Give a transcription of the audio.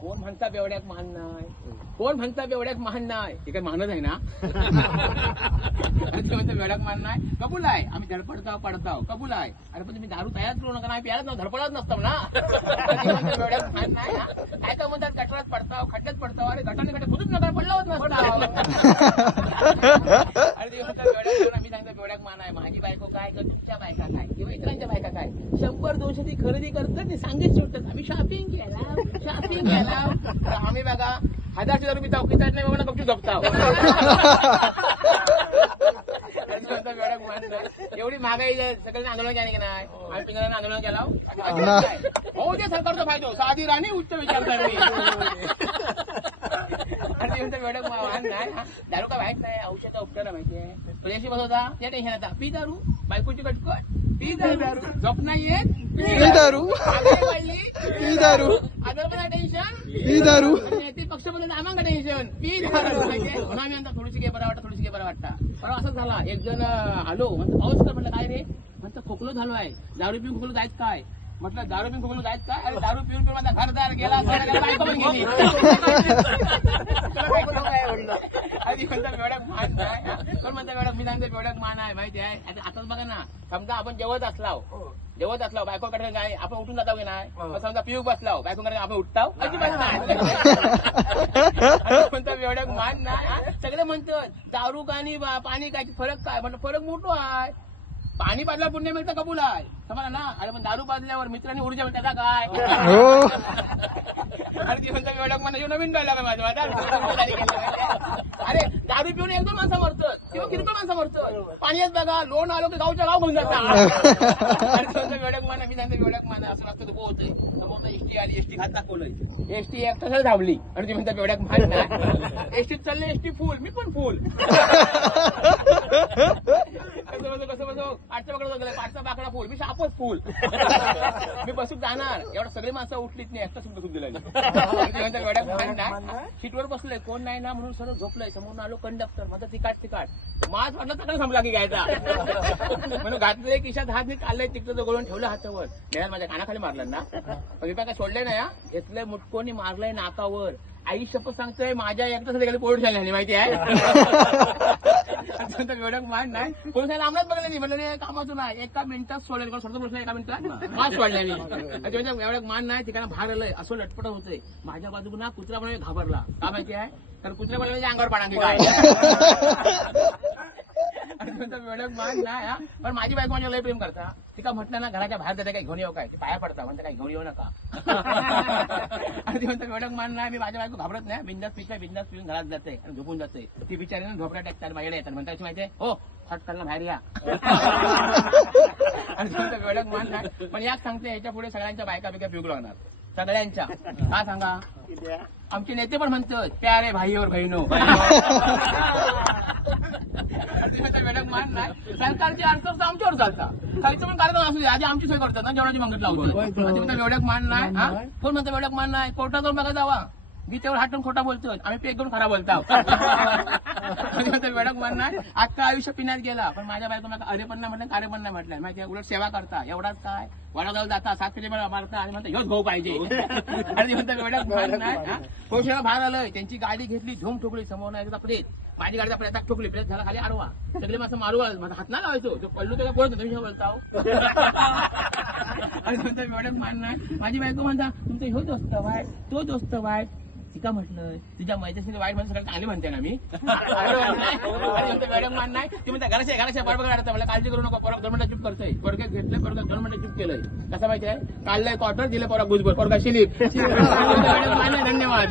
कोण म्हणता बेवड्याक महान नाही, कोण म्हणता बेवड्याक महान नाही, ते काय मानत आहे ना. ते म्हणतं बेवड्याक महान नाही, कबूल आहे, आम्ही धडपडताव पडताव, कबूल आहे. अरे पण तुम्ही दारू तयार करू नका, नाही प्यायलाच ना धडपडत नसताव ना. बेवड्याक महान नाही ना, काय काय म्हणतात गटारात पडताव, खड्ड्यात पडताव, अरे गटाने खड्डे खुदूच नका पडलाच नसताव. अरे ते म्हणतात बेवड्याक मान, मी सांगतो बेवड्याक मान आहे. माझी बायको काय करते, त्या बायका काय किंवा इतरांच्या बायका काय 100-200 ती खरेदी करतात, ते सांगेच सुटतात आम्ही शॉपिंग केला, शॉपिंग केला. आम्ही बघा 1000 रुपये चौकीत नाही बाबा गपचूप झोपताव. बेवड्याक मान नाही, एवढी महागाई सगळ्यांनी आंदोलन केले की नाही, आम्ही पिंजऱ्यानं आंदोलन केला. हो ते सरकारचा फायदा, साधी राणी उच्च विचार करणे. बेवड्याक मान नाही, दारू का माहित नाही, औषध उपचार माहितीये, तुझ्याशी बसवता त्या टेन्शन आता पी दारू, बायकोची कटकट पी दारू, झोप नाही येत पी दारू, पी दारू, आदरपणा टेन्शन पी दारू, ते पक्ष बदल आम्हाला टेन्शन पी दारू. म्हणून आम्ही म्हणता थोडीशी घे बरा वाटतं, थोडीशी घे बरा वाटता. परवा असंच झाला, एक जण आलो म्हणतो पाऊस कर, म्हटलं काय रे, म्हणतं खोकलो झालो आहे, दारू पिऊन खोकलो जायचं काय, म्हटलं दारू पिऊन खोकलो जायचं काय, अरे दारू पिऊन पिऊन माझा घरदार गेला, बायको पण गेली. आधी म्हणता बेवड्याक मान नाही, कोण म्हणता बेवड्याक, मी सांगतो बेवड्याक मान आहे माहिती आहे. आताच बघा ना, समजा आपण जेवत असलाव बायकोकडे काय आपण उठून जाताव की नाही, समजा पिऊक बसलाव बायकोकडे आपण उठताव, अजिबात नाही. म्हणता बेवड्याक मान नाही. सगळे म्हणतात दारू आणि पाणी काय फरक काय, म्हटलं फरक मोठो आहे. पाणी पाजल्यावर पुण्य मिळतं कबूल आहे समजा ना, अरे पण दारू पाजल्यावर मित्रांनी ऊर्जा मिळते का काय. अरे ती म्हणता बेवड्याक मान नवीन कळला का माझ्या. अरे दारू पिऊन 1-2 माणसं मरतात किंवा किरकोळ माणसं मरतात, पाण्यात बघा लोण आलो की गावच्या गाव घेऊन जातात. बेवड्याक मान, मी सांगतो बेवड्याक मान असं लागतं तो होतोय. समोर एसटी आली, एसटी घात दाखवलंय, एसटी एक तासाला धावली आणि ती म्हणता बेवड्याक मान नाही. एसटीत चालले, एसटी फुल, मी पण फुल. कसं बसो पाठचा पकडत गेला, पाठचा बाकडा फुल, मी सापच फुल. मी बसून जाणार, एवढं सगळी माणसं उठलीच नाही, एकटा बसून दिला. बेवड्याक मान नाही, सीटवर बसलोय कोण नाही ना म्हणून सरळ झोपलंय. समोरून आलो कंडक्टर, माझा तिकाट मास वाटलं तर संपला की घ्यायचा म्हणून घातलं, खिशात हात काढलाय, तिकडं जवळून ठेवलं हातावर, मेळ्यात माझ्या कानाखाली मारलं ना. मी काय सोडलंय ना, घेतलंय मुटकोनी मारलंय नाकावर. आई शपथ सांगतोय माझ्या एकटा सगळी पोट झाली माहिती आहे. बेवड्याक मान नाही, पोलिसांना आम्हालाच बघलं नाही, म्हणलं कामातून नाही, एका मिनिटात सोडलं, सोडतो प्रश्न एका मिनिटात मास सोडल्या मी. बेवड्याक मान नाही, ठिकाणा भार आलंय, असं लटपट होतंय. माझ्या बाजूला ना कुत्रा म्हणून घाबरला, का माहिती आहे, तर कुत्र्या बोलले अंगावर पाडांगी काय. बेवड्याक मान नाही, पण माझी बायको माझ्या लय प्रेम करता. तिका म्हटलं ना घराच्या बाहेर जाते काही घेऊन येऊ काय, पाया पडता म्हणता काही घेऊन येऊ नका. आणि ती म्हणता बेवड्याक मान नाही, मी माझ्या बायको घाबरत नाही, बिंदास पिऊन घरात जाते आणि झोपून जाते. ती बिचारीनं झोपड्या टाकतात माझ्याकडे येतात, म्हणता माहितीये हो फटकांना बाहेर या. आणि बेवड्याक मान नाही, पण याच सांगते याच्या पुढे सगळ्यांच्या बायका बिका पिऊ लागणार, सगळ्यांच्या. का सांगा, आमचे नेते पण म्हणतात प्यारे भाई और बहिणो. बेवड्याक मान नाही, सरकारची अडचण आमच्यावर चालतात, खायचं पण कार्यक्रम असू दे आधी आमची सोय करतात ना, जेवणाची मंगत लावतो. बेवड्याक मान नाही, कोण म्हणतं बेवड्याक मान नाही, कोर्टात जाऊन बघा जावा, मी तेवढं हाटून खोटा बोलतोय, आम्ही पेक करून खरा बोलतो. बेवड्याक मान नाही, अख्खा आयुष्य पिण्यात गेला, पण माझ्या बायको मला अरे पण नाही म्हटलं, कार्य पण नाही म्हटलं, माहिती उलट सेवा करता, एवढाच काय वडागाव जाता 7 किलो मारता आणि म्हणता ह्योच भाऊ पाहिजे. आणि म्हणता बेवड्याक मान नाही, पोषणाला बाहेर आलोय, त्यांची गाडी घेतली, धूम ठोकली, समोर नाही प्लेट, माझी गाडीचा प्लेट ठोकली, प्लेट झाला खाली आडवा, सगळे माणसं मारू माझा हात ना लावायचो, जो पडलो त्याला बोलतो तुम्ही बोलताव. आणि म्हणता बेवड्याक मान नाही, माझी बायको म्हणता तुमचं ह्यो दोस्त वाय तो दोस्त वाय. तिका म्हटलं तुझ्या मैत्रिणी वाईट म्हणजे सगळ्यात चांगली म्हणते ना मी. बेवड्याक मान नाही, ती म्हणता घराच्या बरोबर काढता, मला काळजी करू नको, पोरग 2 मिनिटं चूप करतोय, पोरग्यात घेतलंय, पोरगा 2 मिनिटं चूप केलंय, कसं माहिती आहे, काढलंय क्वार्टर दिलं पोरगा गुजबर, पोरगा शिलीप. धन्यवाद.